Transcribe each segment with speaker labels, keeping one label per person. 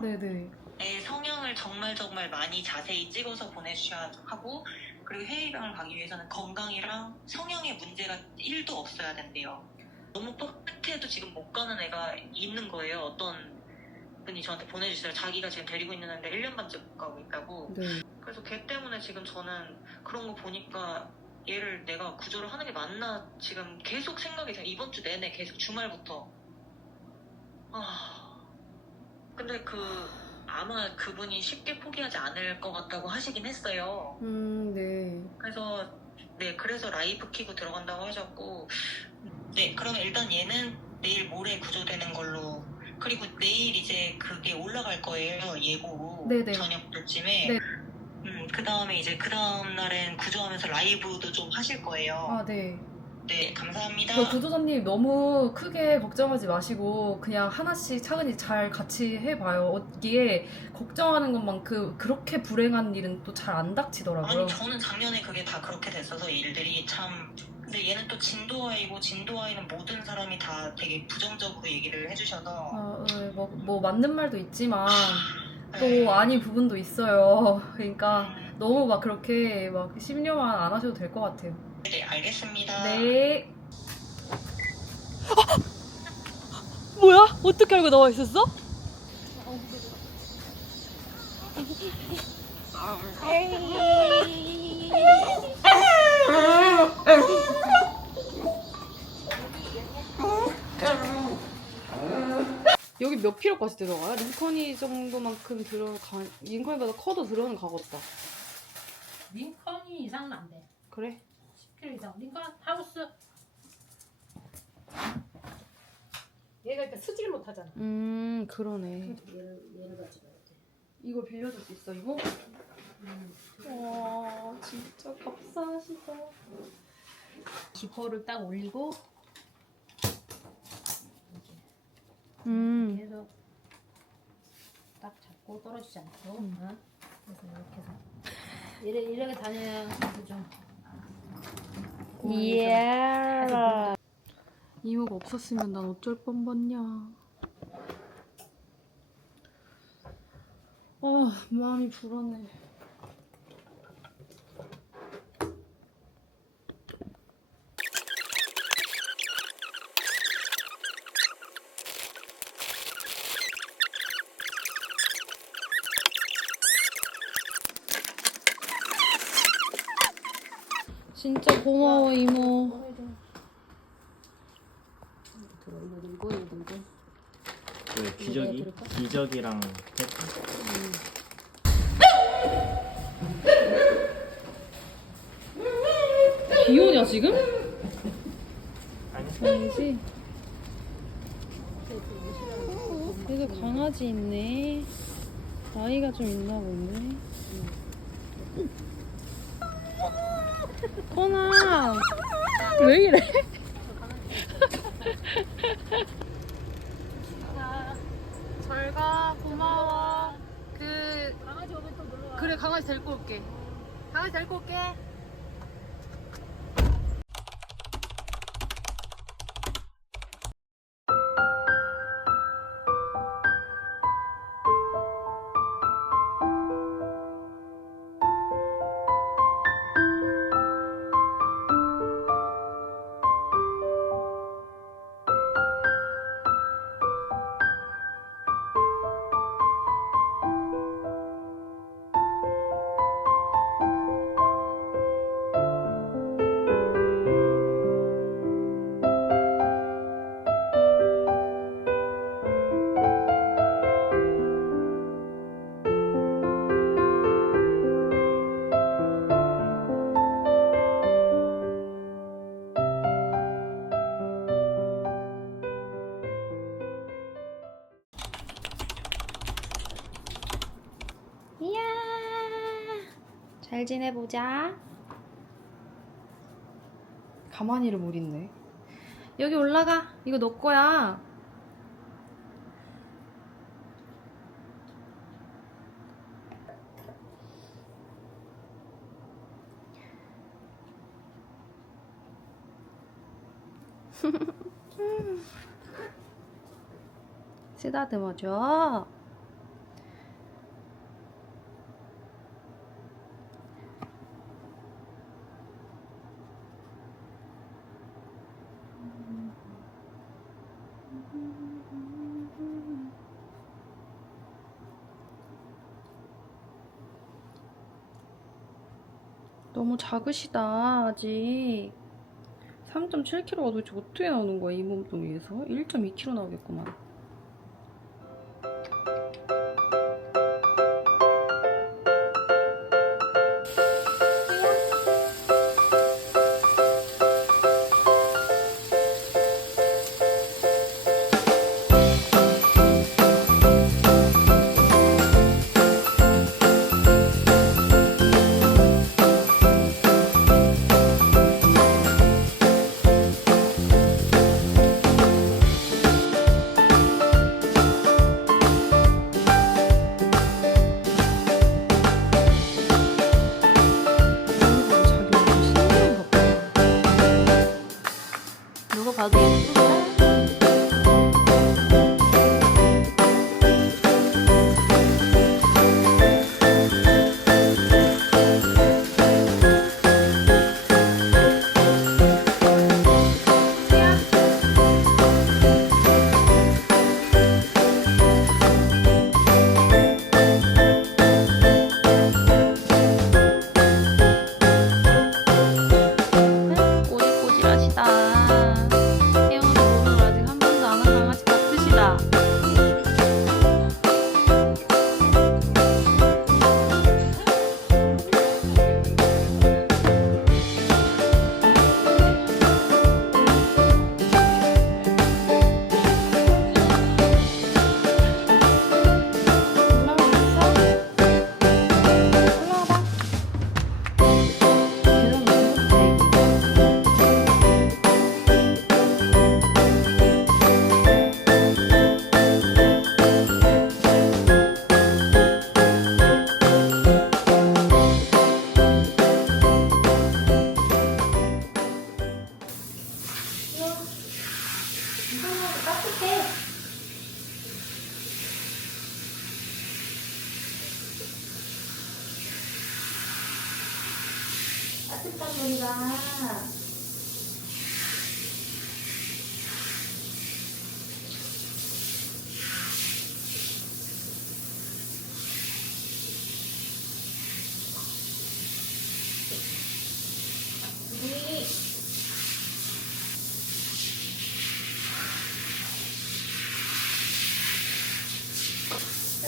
Speaker 1: 네네.
Speaker 2: 의 성향을 정말 정말 많이 자세히 찍어서 보내주셔야 하고 그리고 해외여행을 가기 위해서는 건강이랑 성향의 문제가 1도 없어야 된대요. 너무 뻣뻣해도 지금 못 가는 애가 있는 거예요. 어떤 분이 저한테 보내주시더라고요. 자기가 지금 데리고 있는 애인데 1년 반째 못 가고 있다고.
Speaker 1: 네.
Speaker 2: 그래서 걔 때문에 지금 저는 그런 거 보니까 얘를 내가 구조를 하는 게 맞나 지금 계속 생각이 돼요. 이번 주 내내 계속 주말부터. 아. 근데 그 아마 그분이 쉽게 포기하지 않을 것 같다고 하시긴 했어요.
Speaker 1: 음, 네.
Speaker 2: 그래서 네 그래서 라이브 키고 들어간다고 하셨고 네 그러면 일단 얘는 내일 모레 구조되는 걸로 그리고 내일 이제 그게 올라갈 거예요 예고로
Speaker 1: 네네.
Speaker 2: 저녁 때쯤에
Speaker 1: 네.
Speaker 2: 음, 그 다음에 이제 그 다음 날엔 구조하면서 라이브도 좀 하실 거예요
Speaker 1: 아, 네.
Speaker 2: 네 감사합니다
Speaker 1: 그 구조사님 너무 크게 걱정하지 마시고 그냥 하나씩 차근히 잘 같이 해봐요. 이게 걱정하는 것만큼 그렇게 불행한 일은 또 잘 안 닥치더라고요.
Speaker 2: 아니 저는 작년에 그게 다 그렇게 됐어서 일들이 참 근데 얘는 또 진도아이고 진도아이는 모든 사람이 다 되게 부정적으로 얘기를 해주셔서
Speaker 1: 아, 네, 뭐, 뭐 맞는 말도 있지만
Speaker 2: 네.
Speaker 1: 또 아닌 부분도 있어요. 그러니까
Speaker 2: 음,
Speaker 1: 너무 막 그렇게 막 심려만 안 하셔도 될 것 같아요.
Speaker 2: 네 알겠습니다
Speaker 1: 네. 뭐야? 어떻게 알고 나와 있었어? 여기 몇 킬로까지 들어가요? 링컨이 정도만큼 들어가 링컨이보다 커도 들어는 가겠다.
Speaker 3: 링컨이 이상은 안 돼.
Speaker 1: 그래?
Speaker 3: 10kg 이상. 링컨 하우스. 얘가 이렇게 쓰질 못하잖아.
Speaker 1: 음 그러네.
Speaker 3: 얘를 얘를 가지고.
Speaker 1: 이거 빌려줄 수 있어 이거?
Speaker 3: 음.
Speaker 1: 와 진짜 감사하시다.
Speaker 3: 기포를 딱 올리고 이렇게
Speaker 1: 음.
Speaker 3: 계속 딱 잡고 떨어지지 않고.
Speaker 1: 음.
Speaker 3: 어? 그래서 이렇게 해서 이래 이렇게 다녀야 아주 좀.
Speaker 1: 이모가 없었으면 난 어쩔 뻔봤냐. 아 마음이 불안해. 진짜 고마워 이모.
Speaker 3: 들어 이거 들고 이거 들고.
Speaker 4: 그 기저귀? 기저귀랑
Speaker 1: 비 오냐 지금?
Speaker 4: 아니
Speaker 1: 아니지. 여기 강아지 있네. 아이가 좀 있나 보네. 코나 왜 이래? 잘가 고마워. 그
Speaker 3: 강아지 오면 또 놀러 와.
Speaker 1: 그래 강아지 데리고 올게. 강아지 데리고 올게. 잘 지내보자. 가만히를 못 있네. 여기 올라가. 이거 너 거야. 쓰다듬어줘 너무 작으시다 아직. 3.7kg가 도대체 어떻게 나오는 거야 이 몸뚱이에서 1.2kg 나오겠구만
Speaker 3: 如何跑腿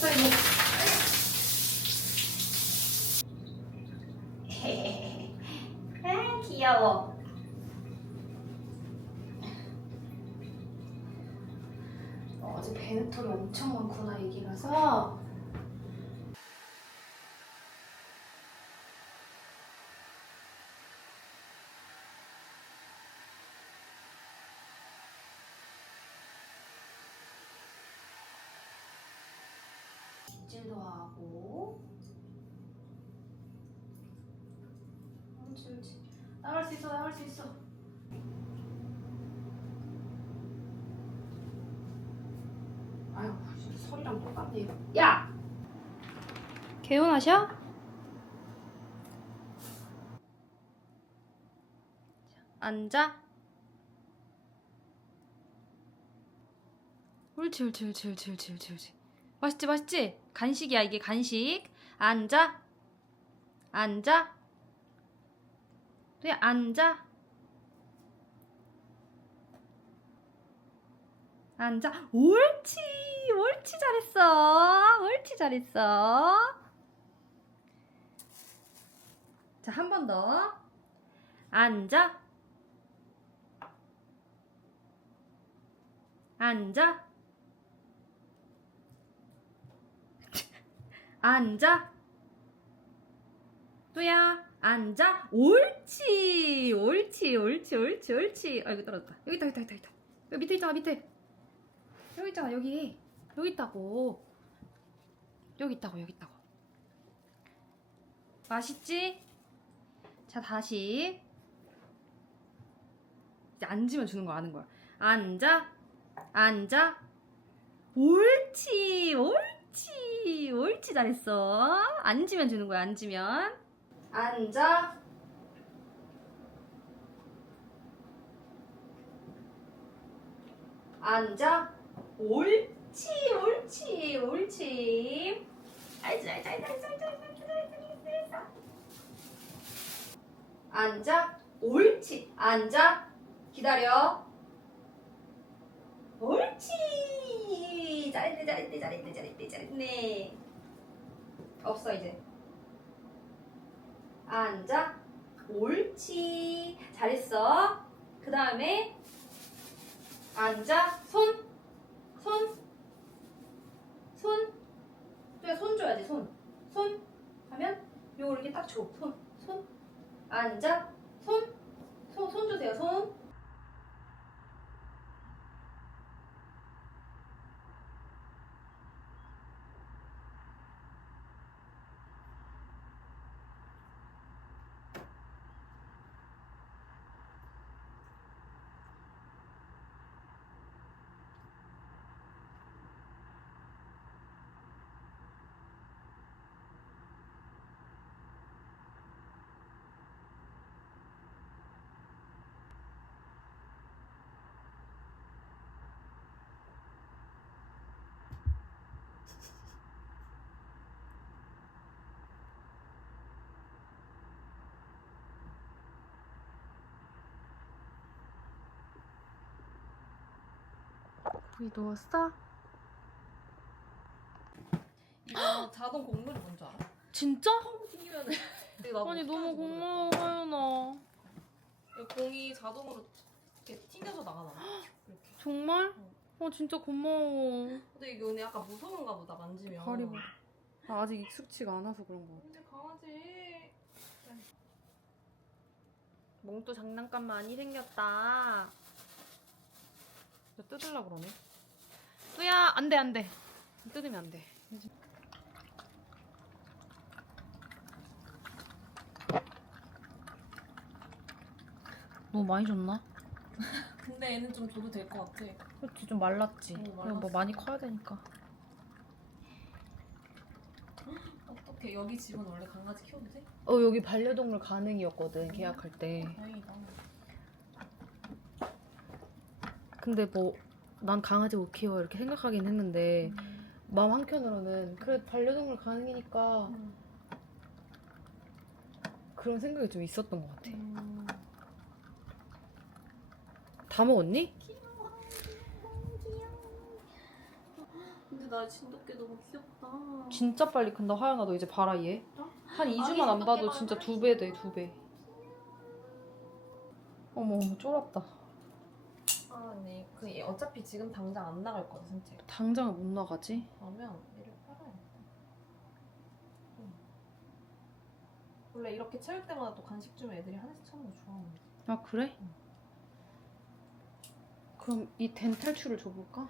Speaker 3: 빨리 먹어. 아 귀여워. 어, 어제 털이 엄청 많구나 애기라서. 빗질도 하고. 옳지 옳지. 나갈 수 있어 나갈 수 있어. 아유 진짜 소리랑 똑같네. 야.
Speaker 1: 개운하셔? 앉아. 옳지, 옳지, 옳지, 옳지, 옳지, 옳지. 맛있지, 맛있지? 간식이야, 이게 간식. 앉아. 앉아. 또야, 앉아. 앉아. 옳지, 옳지, 잘했어. 옳지, 잘했어. 자, 한 번 더. 앉아. 앉아. 앉아. 또야, 앉아. 옳지. 옳지, 옳지, 옳지, 옳지. 아이고, 떨어졌다. 여기 있다, 여기 있다, 여기 있다. 여기 밑에 있잖아, 밑에. 여기 있잖아, 여기. 여기 있다고. 여기 있다고, 여기 있다고. 맛있지? 자, 다시. 이제 앉으면 주는 거 아는 거야. 앉아. 앉아. 옳지. 옳지. 옳지 옳지 잘했어 앉으면 주는 거야 앉으면 앉아 앉아 옳지 옳지 옳지 알지 알지 알지 알지 알지 알지 알지
Speaker 5: 앉아 옳지 앉아 기다려 옳지 잘했네, 잘했네, 잘했네, 잘했네, 잘했네. 없어, 이제. 앉아. 옳지. 잘했어. 그 다음에 앉아. 손. 손. 손. 또야 손 줘야지, 손. 손. 하면 요거 이렇게 딱 줘. 손. 손. 앉아. 손. 손, 손 주세요, 손.
Speaker 1: 거기 누웠어?
Speaker 3: 이거 자동 곡물이 뭔지 알아?
Speaker 1: 진짜?
Speaker 3: 펑 튕기면
Speaker 1: 아니 너무 고마워 하연아
Speaker 3: 공이 자동으로 이렇게 튕겨서 나가나 봐. 이렇게.
Speaker 1: 정말? 어 진짜 고마워
Speaker 3: 근데 이게 오늘 약간 무서운가 보다 만지면.
Speaker 1: 다리 봐. 나 아직 익숙치가 않아서 그런 거 같아
Speaker 3: 근데 강아지.
Speaker 1: 몽또 장난감 많이 생겼다 너 뜯으려 그러네 뚜야 안 돼 안 돼 뜯으면 안 돼 너무 많이 줬나?
Speaker 3: 근데 얘는 좀 줘도 될 것 같아.
Speaker 1: 그렇지 좀 말랐지
Speaker 3: 어,
Speaker 1: 이거 뭐
Speaker 3: 말랐어.
Speaker 1: 많이 커야 되니까
Speaker 3: 어떻게 여기 집은 원래 강아지 키워도 돼?
Speaker 1: 어 여기 반려동물 가능이었거든 계약할 때
Speaker 3: 다행이다.
Speaker 1: 근데 뭐 난 강아지 못 키워 이렇게 생각하긴 했는데
Speaker 3: 음.
Speaker 1: 마음 한켠으로는 그래 반려동물 가능이니까
Speaker 3: 음.
Speaker 1: 그런 생각이 좀 있었던 것 같아
Speaker 3: 음.
Speaker 1: 다 먹었니?
Speaker 3: 근데 나 진돗개 너무 귀엽다.
Speaker 1: 진짜 빨리 큰다 하연아 너 이제 봐라 얘한
Speaker 3: 아기
Speaker 1: 2주만 안 봐도 진짜 할두배 돼 두 배 어머 어머 쫄았다
Speaker 3: 아, 네. 그얘 어차피 지금 당장 안 나갈 거야 산책.
Speaker 1: 당장은 못 나가지
Speaker 3: 그러면 얘를 팔아야겠다. 응. 원래 이렇게 채울 때마다 또 간식 주면 애들이 하나씩 찾는 거 좋아하는데.
Speaker 1: 아 그래?
Speaker 3: 응.
Speaker 1: 그럼 이 덴탈출을 줘볼까?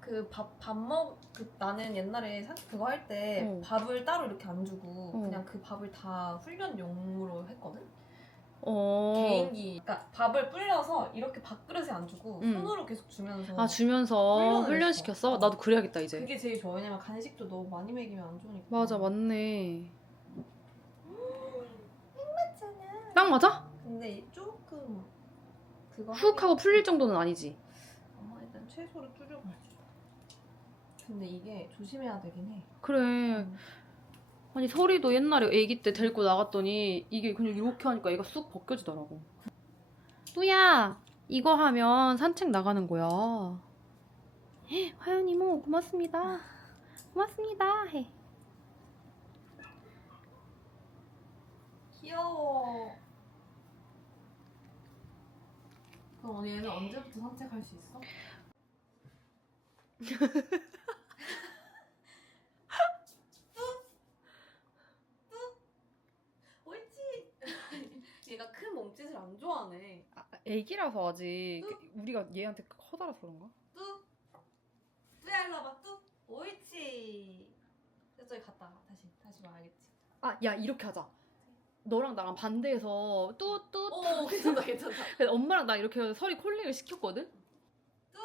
Speaker 3: 그 밥 밥 먹 그 나는 옛날에 산 그거 할 때
Speaker 1: 어.
Speaker 3: 밥을 따로 이렇게 안 주고
Speaker 1: 어.
Speaker 3: 그냥 그 밥을 다 훈련용으로 했거든.
Speaker 1: 어.
Speaker 3: 개인기. 그러니까 밥을 불려서 이렇게 밥그릇에 안 주고
Speaker 1: 응.
Speaker 3: 손으로 계속 주면서.
Speaker 1: 아 주면서
Speaker 3: 훈련을
Speaker 1: 훈련 시켰어?
Speaker 3: 했어.
Speaker 1: 나도 그래야겠다 이제
Speaker 3: 그게 제일 좋아. 왜냐면 간식도 너무 많이 먹이면 안 좋으니까.
Speaker 1: 맞아 맞네
Speaker 3: 맞잖아.
Speaker 1: 딱 맞아?
Speaker 3: 근데 조금 그거
Speaker 1: 훅 하고 풀릴 정도는 아니지
Speaker 3: 아마 일단 최소로 줄여가지고. 근데 이게 조심해야 되긴 해.
Speaker 1: 그래
Speaker 3: 음.
Speaker 1: 아니 서리도 옛날에 아기 때 데리고 나갔더니 이게 그냥 이렇게 하니까 얘가 쑥 벗겨지더라고. 뚜야 이거 하면 산책 나가는 거야. 헉, 화연 이모 고맙습니다. 고맙습니다. 해.
Speaker 3: 귀여워. 그럼 얘는 언제부터 산책할 수 있어? 옳지. 얘가 큰 몸짓을 안 좋아하네.
Speaker 1: 아, 애기라서 아직
Speaker 3: 뚝.
Speaker 1: 우리가 얘한테 커다라서 그런가?
Speaker 3: 뚝. 뚜야 일로 와봐 뚝. 옳지. 저기 갔다 와. 다시 다시 와야겠지.
Speaker 1: 아 야 이렇게 하자 너랑 나랑 반대해서 뚜뚜
Speaker 3: 오 괜찮다 괜찮다.
Speaker 1: 그래서 엄마랑 나 이렇게 해서 서리 콜링을 시켰거든?
Speaker 3: 뚝.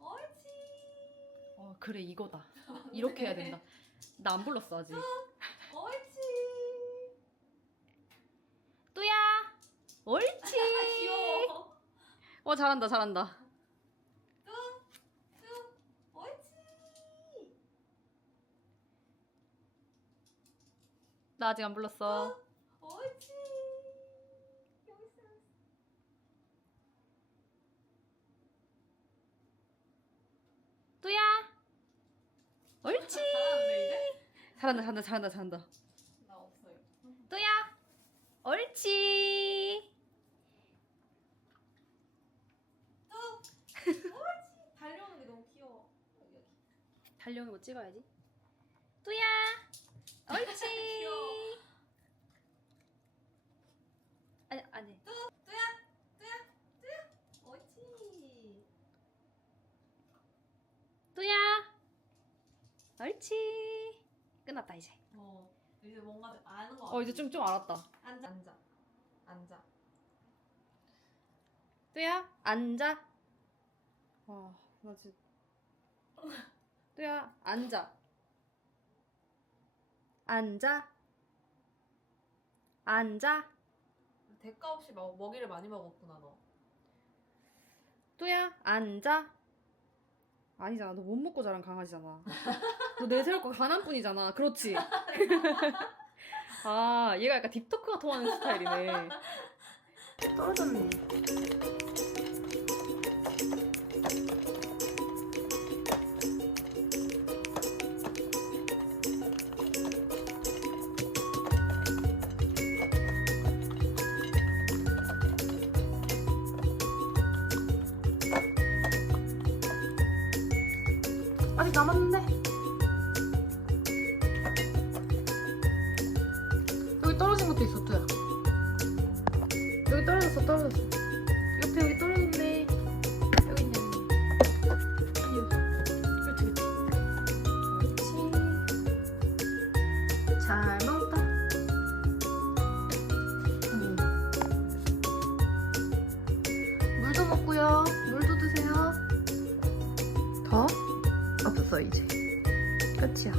Speaker 3: 옳지.
Speaker 1: 어 그래 이거다 이렇게 해야 된다 나 안 불렀어 아직
Speaker 3: 옳
Speaker 1: 옳지.
Speaker 3: 귀여워.
Speaker 1: 어 잘한다 잘한다.
Speaker 3: 뚝뚝 옳지.
Speaker 1: 나 아직 안 불렀어.
Speaker 3: 옳지. 여기 있어. 뚜야. 옳지.
Speaker 1: 잘한다 잘한다 잘한다 잘한다.
Speaker 3: 나 없어요.
Speaker 1: 뚜야. 옳지. 달력에 뭐 찍어야지. 또야! 옳지. 아니 아니.
Speaker 3: 옳지.
Speaker 1: 또야 옳지 끝났다 이제.
Speaker 3: 어 이제 뭔가 아는 거.
Speaker 1: 어 이제 좀 좀 알았다.
Speaker 3: 앉아 앉아 앉아.
Speaker 1: 또야 앉아. 와나 진짜 또야 앉아. 앉아. 앉아.
Speaker 3: 대가 없이 먹, 먹이를 많이 먹었구나 너.
Speaker 1: 또야 앉아. 아니잖아 너 못 먹고 자란 강아지잖아. 너 내세울 거 가난뿐이잖아. 그렇지? 아 얘가 약간 딥토크가 통하는 스타일이네. 떨어졌네 아직 남았는데? 여기 떨어진 것도 있어 또야. 여기 떨어졌어 떨어졌어 小饺